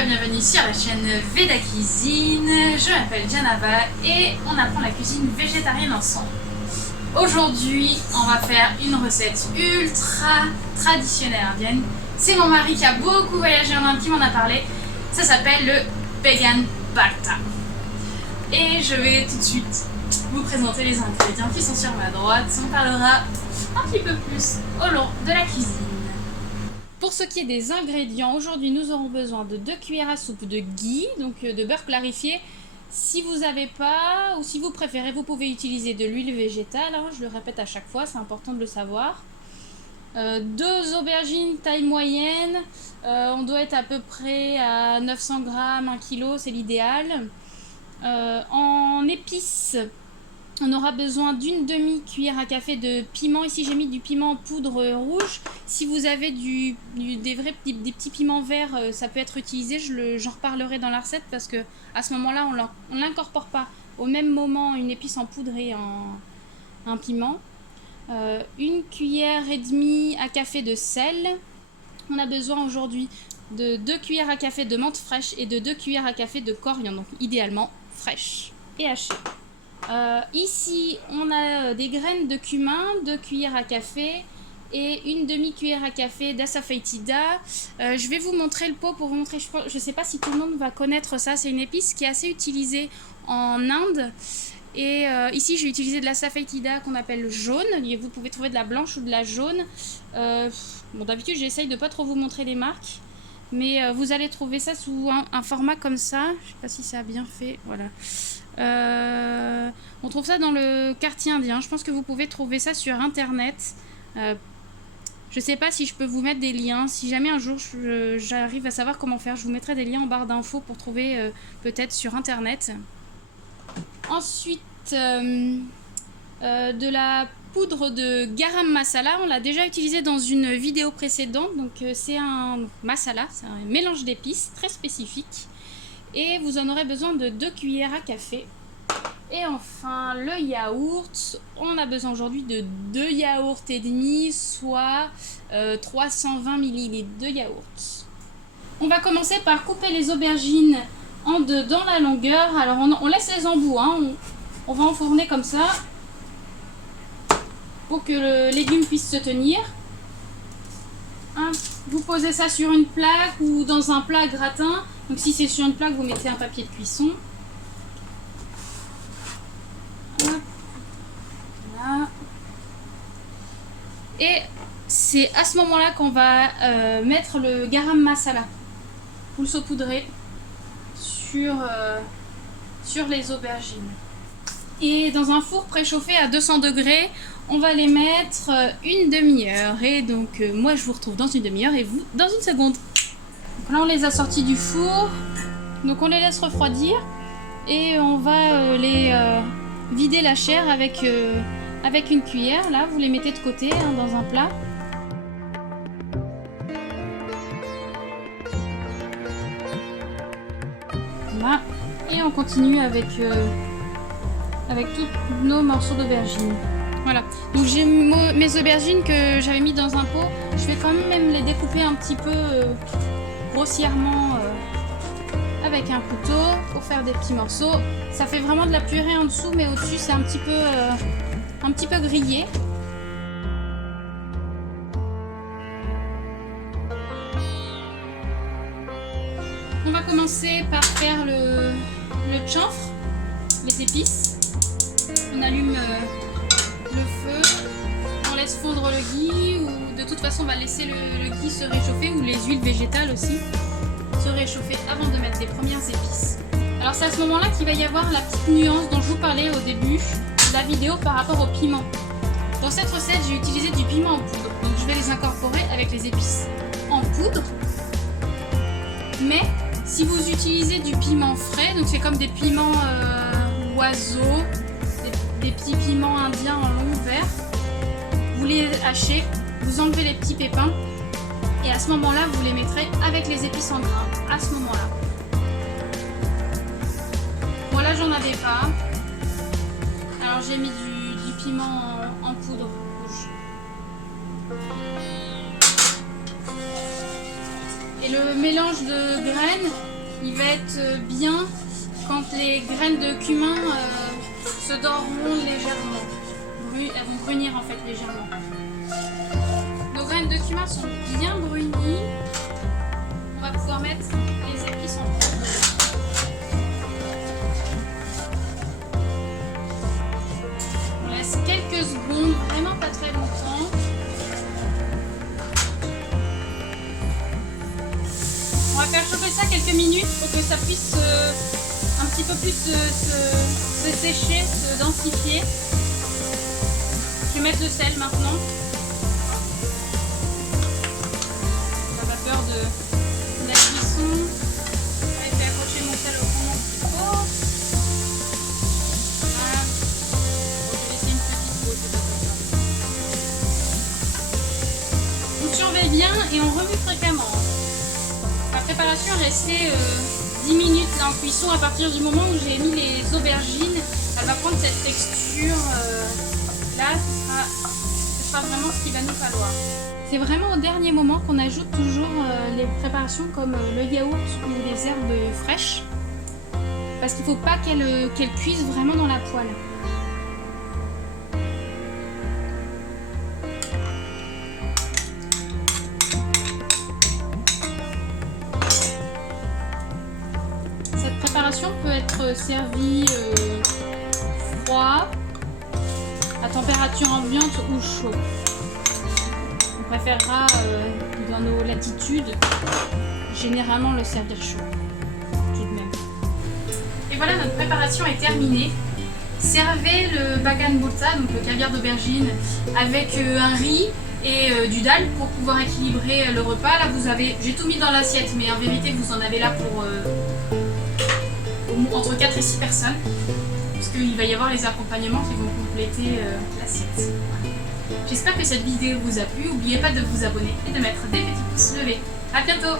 et bienvenue sur la chaîne Veda Cuisine. Je m'appelle Janava et on apprend la cuisine végétarienne ensemble. Aujourd'hui, on va faire une recette ultra traditionnelle indienne. C'est mon mari qui a beaucoup voyagé en Inde qui m'en a parlé. Ça s'appelle le Vegan Bharta. Et je vais tout de suite vous présenter les ingrédients qui sont sur ma droite. On parlera un petit peu plus au long de la cuisine. Pour ce qui est des ingrédients, aujourd'hui nous aurons besoin de 2 cuillères à soupe de ghee, donc de beurre clarifié. Si vous n'avez pas, ou si vous préférez, vous pouvez utiliser de l'huile végétale, hein, je le répète à chaque fois, c'est important de le savoir. 2 aubergines taille moyenne, on doit être à peu près à 900 grammes, 1 kg, c'est l'idéal. En épices, on aura besoin d'une demi-cuillère à café de piment. Ici j'ai mis du piment en poudre rouge. Si vous avez des petits piments verts, ça peut être utilisé. J'en reparlerai dans la recette parce que à ce moment-là, on ne l'incorpore pas au même moment une épice en poudre et un piment. 1 cuillère et demie à café de sel. On a besoin aujourd'hui de 2 cuillères à café de menthe fraîche et de 2 cuillères à café de coriandre, donc idéalement fraîche et hachée. Ici on a des graines de cumin, 2 cuillères à café et une demi-cuillère à café d'asafoetida. Je vais vous montrer le pot pour vous montrer, je ne sais pas si tout le monde va connaître ça, c'est une épice qui est assez utilisée en Inde. Et ici j'ai utilisé de l'asafoetida qu'on appelle jaune, vous pouvez trouver de la blanche ou de la jaune. Bon, d'habitude j'essaye de pas trop vous montrer les marques, mais vous allez trouver ça sous un format comme ça, je sais pas si ça a bien fait, voilà. On trouve ça dans le quartier indien. Je pense que vous pouvez trouver ça sur internet. Je sais pas si je peux vous mettre des liens. Si jamais un jour j'arrive à savoir comment faire, je vous mettrai des liens en barre d'infos pour trouver peut-être sur internet. Ensuite, de la poudre de garam masala. On l'a déjà utilisé dans une vidéo précédente. Donc c'est un masala, c'est un mélange d'épices très spécifique. Et vous en aurez besoin de 2 cuillères à café. Et enfin le yaourt, on a besoin aujourd'hui de 2 yaourts et demi, soit 320 ml de yaourt. On va commencer par couper les aubergines en deux dans la longueur. Alors on laisse les embouts, hein. On va enfourner comme ça pour que le légume puisse se tenir. Vous posez ça sur une plaque ou dans un plat gratin. Donc si c'est sur une plaque, vous mettez un papier de cuisson. Voilà. Et c'est à ce moment-là qu'on va mettre le garam masala. Vous le saupoudrez sur les aubergines. Et dans un four préchauffé à 200 degrés, on va les mettre une demi-heure. Et donc moi je vous retrouve dans une demi-heure et vous dans une seconde. Donc là on les a sortis du four. Donc on les laisse refroidir. Et on va les vider la chair avec une cuillère. Là vous les mettez de côté, hein, dans un plat. Voilà. Et on continue avec tous nos morceaux d'aubergines. Voilà, donc j'ai mes aubergines que j'avais mis dans un pot. Je vais quand même les découper un petit peu grossièrement avec un couteau pour faire des petits morceaux. Ça fait vraiment de la purée en dessous, mais au-dessus c'est un petit peu grillé. On va commencer par faire le chanfre, les épices. On allume le feu, on laisse fondre le ghee, ou de toute façon on va laisser le ghee se réchauffer, ou les huiles végétales aussi se réchauffer avant de mettre les premières épices. Alors c'est à ce moment là qu'il va y avoir la petite nuance dont je vous parlais au début de la vidéo par rapport au piment. Dans cette recette j'ai utilisé du piment en poudre, donc je vais les incorporer avec les épices en poudre. Mais si vous utilisez du piment frais, donc c'est comme des piments oiseaux, des petits piments indiens en long vert, vous les hachez, vous enlevez les petits pépins et à ce moment là vous les mettrez avec les épices en grains, à ce moment là. Moi là j'en avais pas, alors j'ai mis du piment en poudre rouge. Et le mélange de graines, il va être bien quand les graines de cumin se doreront légèrement. Elles vont brunir en fait légèrement. Nos graines de cumin sont bien brunies. On va pouvoir mettre les épices en poudre. On laisse quelques secondes, vraiment pas très longtemps. On va faire chauffer ça quelques minutes pour que ça puisse un petit peu plus se sécher, se densifier. Je vais mettre le sel maintenant. La vapeur de la cuisson. Je vais accrocher mon sel au fond qu'il faut. Voilà. Je vais laisser une petite pause, c'est pas très grave. On surveille bien et on remue fréquemment. La préparation est restée 10 minutes en cuisson. À partir du moment où j'ai mis les aubergines, elle va prendre cette texture là, ce sera vraiment ce qu'il va nous falloir. C'est vraiment au dernier moment qu'on ajoute toujours les préparations comme le yaourt ou les herbes fraîches, parce qu'il ne faut pas qu'elles cuisent vraiment dans la poêle. Cette préparation peut être servie froid, à température ambiante ou chaud. On préférera dans nos latitudes généralement le servir chaud tout de même. Et voilà, notre préparation est terminée. Servez le bagan bulta, donc le caviar d'aubergine, avec un riz et du dal pour pouvoir équilibrer le repas. Là vous avez, j'ai tout mis dans l'assiette, mais en vérité vous en avez là pour entre 4 et 6 personnes. Parce qu'il va y avoir les accompagnements qui vont compléter l'assiette. Voilà. J'espère que cette vidéo vous a plu. N'oubliez pas de vous abonner et de mettre des petits pouces levés. A bientôt!